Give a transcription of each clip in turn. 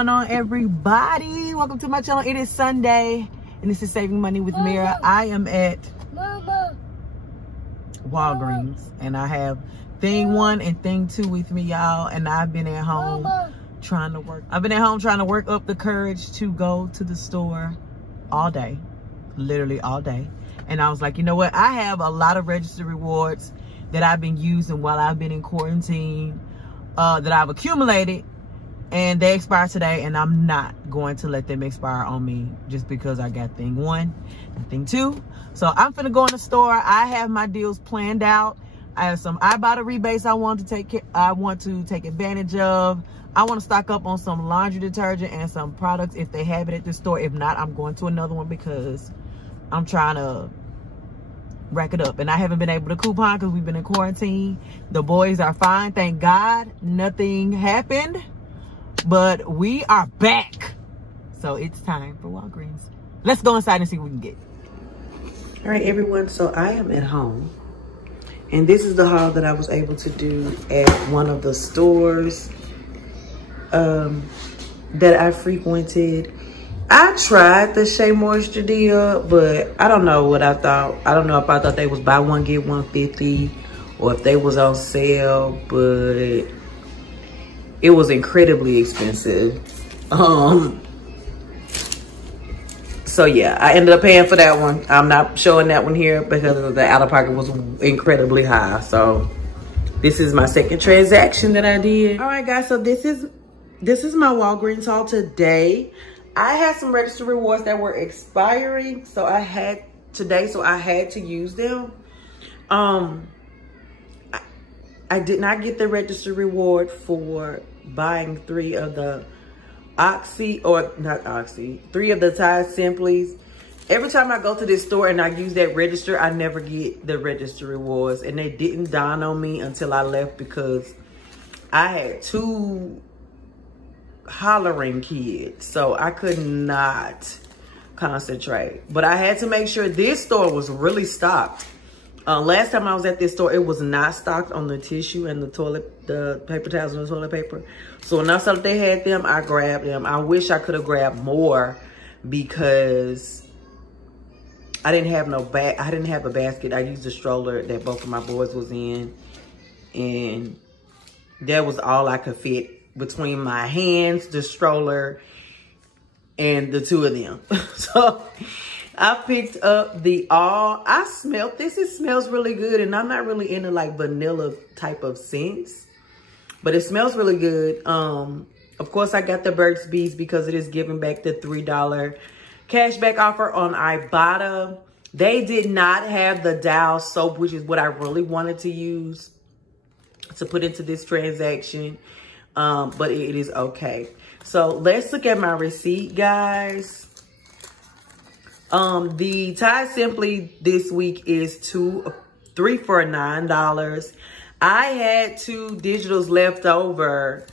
going on, everybody? Welcome to my channel. It is Sunday and this is Saving Money with Mira. I am at Walgreens and I have thing 1 and thing 2 with me, y'all, and I've been at home trying to work. I've been at home trying to work up the courage to go to the store all day, literally all day. And I was like, you know what? I have a lot of registered rewards that I've been using while I've been in quarantine, that I've accumulated, and they expire today, and I'm not going to let them expire on me just because I got thing 1 and thing 2. So I'm finna go in the store. I have my deals planned out. I have some Ibotta rebates I want to take advantage of. I want to stock up on some laundry detergent and some products if they have it at the store. If not, I'm going to another one because I'm trying to rack it up. And I haven't been able to coupon because we've been in quarantine. The boys are fine, thank God. Nothing happened, but we are back. So it's time for Walgreens. Let's go inside and see what we can get. All right, everyone, so I am at home. And this is the haul that I was able to do at one of the stores that I frequented. I tried the Shea Moisture deal, but I don't know what I thought. I don't know if I thought they was buy one, get one 50, or if they was on sale, but it was incredibly expensive. So yeah, I ended up paying for that one. I'm not showing that one here because the out-of-pocket was incredibly high. So this is my second transaction that I did. All right, guys, so this is my Walgreens haul today. I had some registered rewards that were expiring, so I had to use them. I did not get the registered reward for buying 3 of the three of the Tide Simplies. Every time I go to this store and I use that register, I never get the register rewards, and they didn't dawn on me until I left because I had 2 hollering kids, so I could not concentrate. But I had to make sure this store was really stocked. Last time I was at this store, it was not stocked on the tissue and the paper towels and the toilet paper. So when I saw that they had them, I grabbed them. I wish I could have grabbed more because I didn't have no bag. I didn't have a basket. I used a stroller that both of my boys was in, and that was all I could fit between my hands, the stroller, and the 2 of them. So I picked up I smelled this. It smells really good, and I'm not really into like vanilla type of scents, but it smells really good. Of course, I got the Burt's Bees because it is giving back the $3 cashback offer on Ibotta. They did not have the Dial soap, which is what I really wanted to use to put into this transaction. But it is okay. So let's look at my receipt, guys. The Tide Simply this week is 3 for $9. I had 2 digitals left over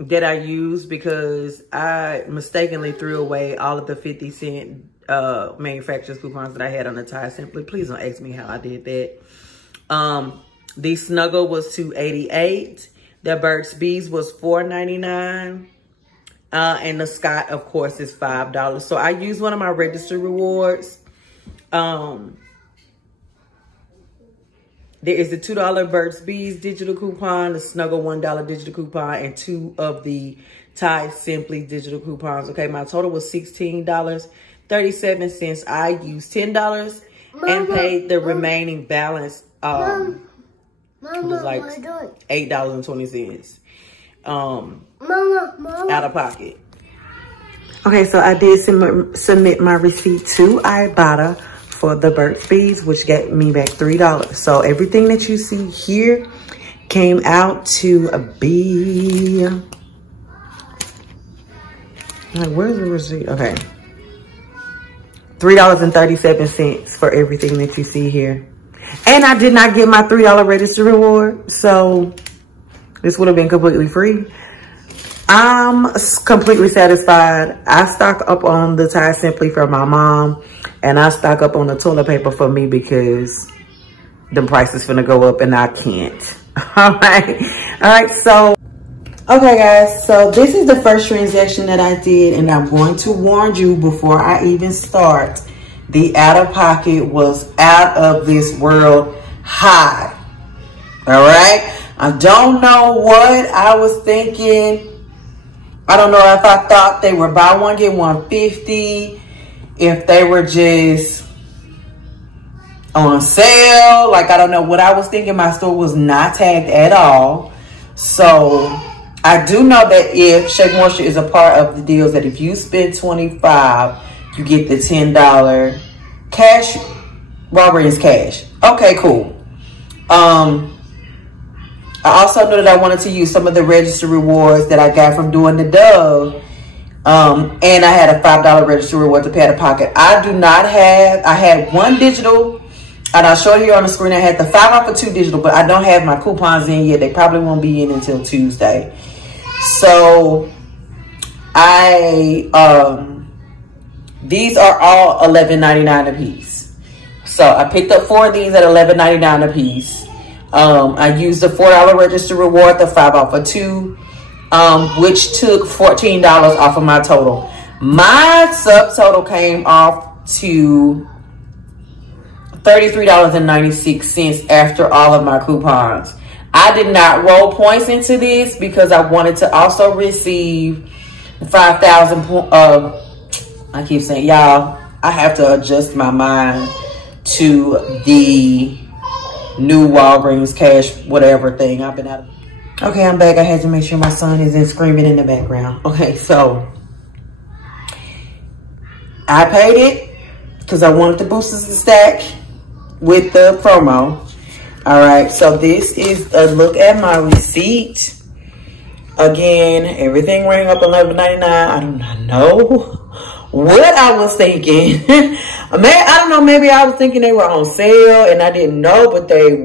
that I used because I mistakenly threw away all of the 50-cent manufacturer's coupons that I had on the Tide Simply. Please don't ask me how I did that. The Snuggle was $2.88. The Burt's Bees was $4.99. And the Scott, of course, is $5. So I used one of my registered rewards. There is the $2 Burt's Bees digital coupon, the Snuggle $1 digital coupon, and 2 of the Tide Simply digital coupons. Okay, my total was $16.37. I used $10 and paid the remaining balance. It was like $8.20 out of pocket. Okay, so I did submit my receipt to Ibotta for the Burt's Bees, which got me back $3. So everything that you see here came out to be, like, where's the receipt? Okay, $3.37 for everything that you see here. And I did not get my $3 register reward, so this would have been completely free. I'm completely satisfied. I stock up on the Tide Simply for my mom, and I stock up on the toilet paper for me because the price is finna go up and I can't. All right, so Okay guys, so this is the first transaction that I did, and I'm going to warn you before I even start. The out-of-pocket was out of this world high. All right, I don't know what I was thinking. I don't know if I thought they were buy one get one 50, if they were just on sale. Like, I don't know what I was thinking. My store was not tagged at all. So I do know that if Shea Moisture is a part of the deals, that if you spend $25, you get the $10 cash, Walgreens cash. Okay, cool. I also knew that I wanted to use some of the register rewards that I got from doing the Dove. And I had a $5 register reward to pay out of pocket. I do not have, I had one digital, and I'll show you on the screen. I had the 5 off of 2 digital, but I don't have my coupons in yet. They probably won't be in until Tuesday. So these are all $11.99 a piece. So I picked up 4 of these at $11.99 a piece. I used the $4 register reward, the 5 off of 2, which took $14 off of my total. My subtotal came off to $33.96 after all of my coupons. I did not roll points into this because I wanted to also receive 5,000 I keep saying, y'all, I have to adjust my mind to the new Walgreens cash whatever thing. I've been out of. Okay, I'm back. I had to make sure my son isn't screaming in the background. Okay, so I paid it because I wanted the boosters to stack with the promo. All right, so this is a look at my receipt. Again, everything rang up $11.99. I do not know what I was thinking. I don't know, maybe I was thinking they were on sale and I didn't know, but they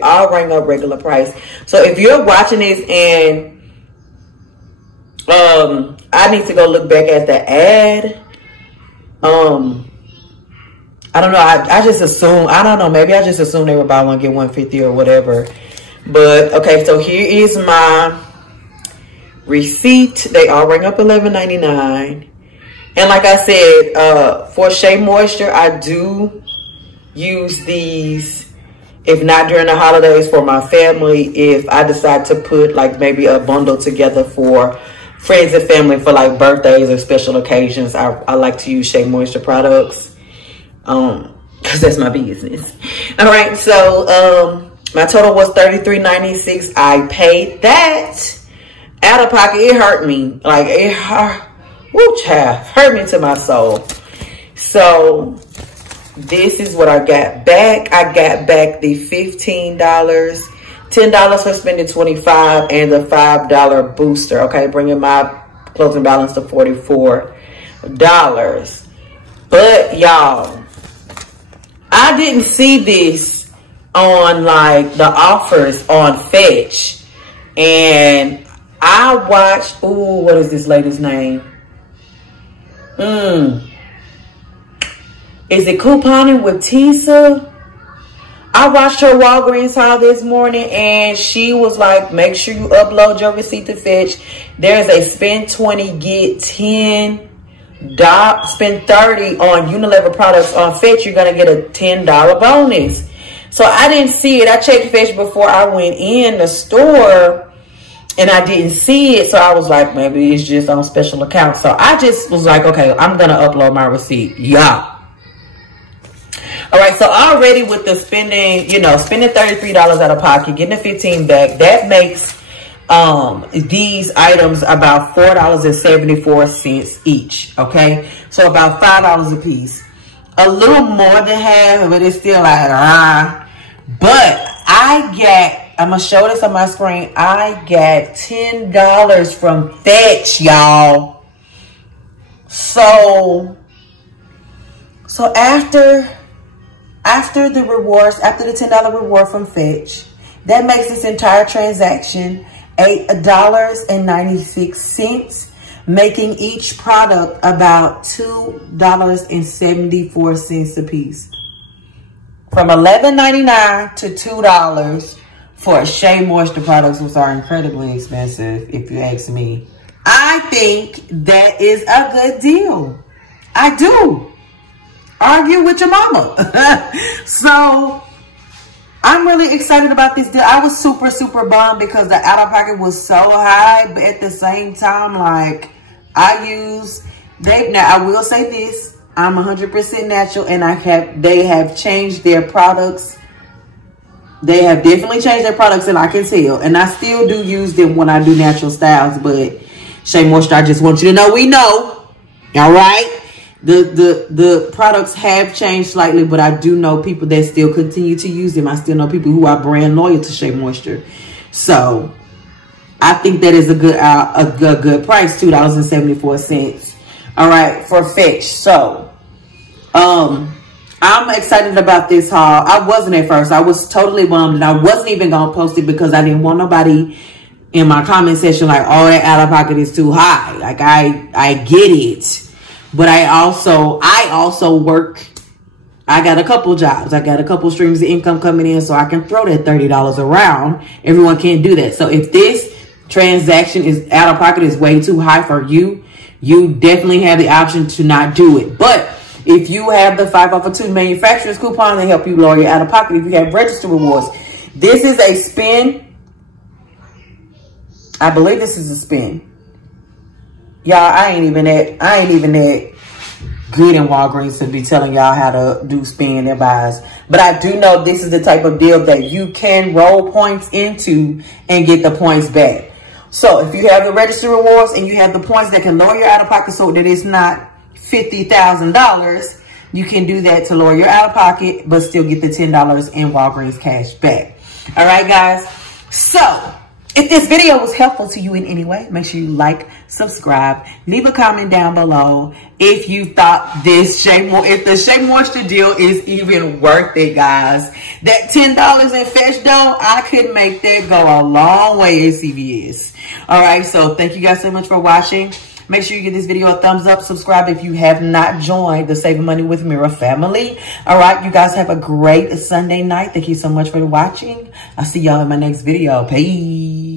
all rang up regular price. So if you're watching this and I need to go look back at the ad, I don't know, I just assume, I don't know, maybe I just assumed they were buy one get one 50 or whatever. But okay, so here is my receipt. They all rang up $11.99. And like I said, for Shea Moisture, I do use these, if not during the holidays, for my family. If I decide to put like maybe a bundle together for friends and family for like birthdays or special occasions, I like to use Shea Moisture products. Because that's my business. All right, so my total was $33.96. I paid that out of pocket. It hurt me. Like, it hurt me to my soul. So this is what I got back. I got back the $15, $10 for spending $25, and the $5 booster. Okay, bringing my closing balance to $44. But y'all, I didn't see this on like the offers on Fetch. And I watched, ooh, what is this lady's name? Is it Couponing with Tisa? I watched her Walgreens haul this morning and she was like, make sure you upload your receipt to Fetch. There's a spend 20, get 10. Spend 30 on Unilever products on Fetch, you're gonna get a $10 bonus. So I didn't see it. I checked Fetch before I went in the store and I didn't see it. So I was like, maybe it's just on special account. So I just was like, okay, I'm gonna upload my receipt. Yeah. All right, so already with the spending, you know, spending $33 out of pocket, getting the 15 back, that makes these items about $4.74 each. Okay, so about $5 a piece, a little more than half, but it's still like but I'm gonna show this on my screen. I got $10 from Fetch, y'all. So after the rewards, after the $10 reward from Fetch, that makes this entire transaction $8.96, making each product about $2.74 a piece. From $11.99 to $2 for Shea Moisture products, which are incredibly expensive, if you ask me, I think that is a good deal. I do. Argue with your mama. So I'm really excited about this deal. I was super, super bummed because the out-of-pocket was so high, but at the same time, like, now I will say this, I'm 100% natural, and they have changed their products. They have definitely changed their products, and I can tell. And I still do use them when I do natural styles, but Shea Moisture, I just want you to know we know. All right? The products have changed slightly, but I do know people that still continue to use them. I still know people who are brand loyal to Shea Moisture. So I think that is a good price, $2.74. All right, for Fetch. So I'm excited about this haul. I wasn't at first. I was totally bummed, and I wasn't even gonna post it because I didn't want nobody in my comment section like, oh, that out of pocket is too high. Like, I get it. But I also work. I got a couple jobs. I got a couple streams of income coming in, so I can throw that $30 around. Everyone can't do that. So if this transaction is out of pocket is way too high for you, you definitely have the option to not do it. But if you have the 5 off of 2 manufacturers coupon, they help you lower your out of pocket. If you have register rewards, this is a spin. I believe this is a spin. Y'all, I ain't even that good in Walgreens to be telling y'all how to do spin and buys. But I do know this is the type of deal that you can roll points into and get the points back. So if you have the register rewards and you have the points that can lower your out of pocket so that it's not $50,000, you can do that to lower your out of pocket, but still get the $10 in Walgreens cash back. All right, guys. So if this video was helpful to you in any way, make sure you like, subscribe, leave a comment down below if you thought if the Shea Moisture deal is even worth it, guys. That $10 in Fetch though, I could make that go a long way at CVS. All right, so thank you guys so much for watching. Make sure you give this video a thumbs up. Subscribe if you have not joined the Saving Money with Mira family. All right, you guys have a great Sunday night. Thank you so much for watching. I'll see y'all in my next video. Peace.